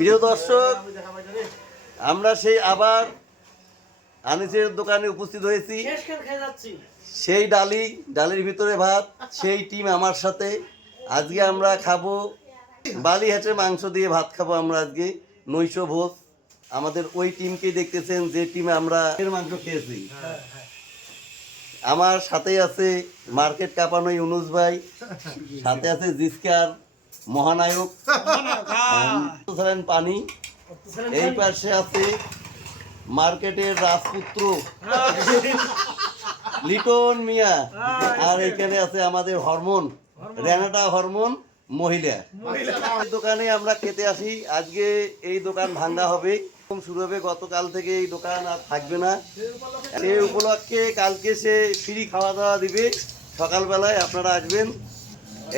প্রিয় দর্শক, আমরা সেই আবার আনিসের দোকানে উপস্থিত হয়েছি। সেই ডালির ভিতরে ভাত, সেই টিম আমার সাথে। আজকে আমরা খাবো বালি হাঁসের মাংস দিয়ে ভাত খাবো আমরা আজকে, নৈশ ভোজ। আমাদের ওই টিমকে দেখতেছেন যে টিমে আমরা মাংস খেয়েছি। আমার সাথে আছে মার্কেট কাঁপানো ইউনুস ভাই, সাথে আছে জিসকার মহানায়ক পানি, এই পাশে আছে মার্কেটের রাজপুত্র লিটন মিয়া, আর এখানে আছে আমাদের হরমোন রেনাটা হরমোন মহিলা। দোকানে আমরা খেতে আসি। আজকে এই দোকান ভাঙ্গা হবে, শুরু হবে। গতকাল থেকে এই দোকান আর থাকবে না। সেই উপলক্ষে কালকে সে ফ্রি খাওয়া দাওয়া দিবে সকালবেলায়, আপনারা আসবেন।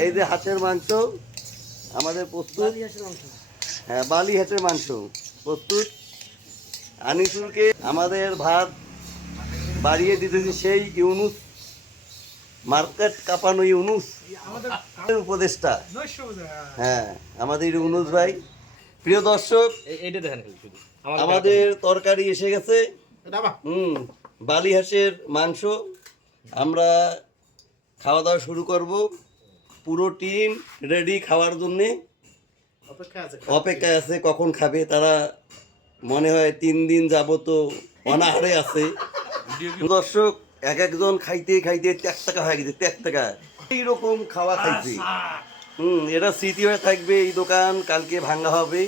এই যে হাঁসের মাংস আমাদের প্রস্তুত, হ্যাঁ বালি হাঁসের মাংস প্রস্তুত। আনিসুরকে আমাদের ভাত বাড়িয়ে দিতেছি সেই ইউনুস, মার্কেট কাঁপানো ইউনুস উপদেষ্টা, হ্যাঁ আমাদের ইউনুস ভাই। প্রিয় দর্শক, আমাদের তরকারি এসে গেছে, বালি হাঁসের মাংস। আমরা খাওয়া দাওয়া শুরু করব। পুরো টিম রেডি খাওয়ার জন্যে, অপেক্ষায় আছে কখন খাবে তারা। মনে হয় 3 দিন যাবত অনাহারে আছে। দর্শক, এক একজন খাইতে খাইতে 1 টাকা হয়ে গেছে, 1 টাকা এইরকম খাওয়া খাইছে। এটা স্মৃতি হয়ে থাকবে। এই দোকান কালকে ভাঙ্গা হবে।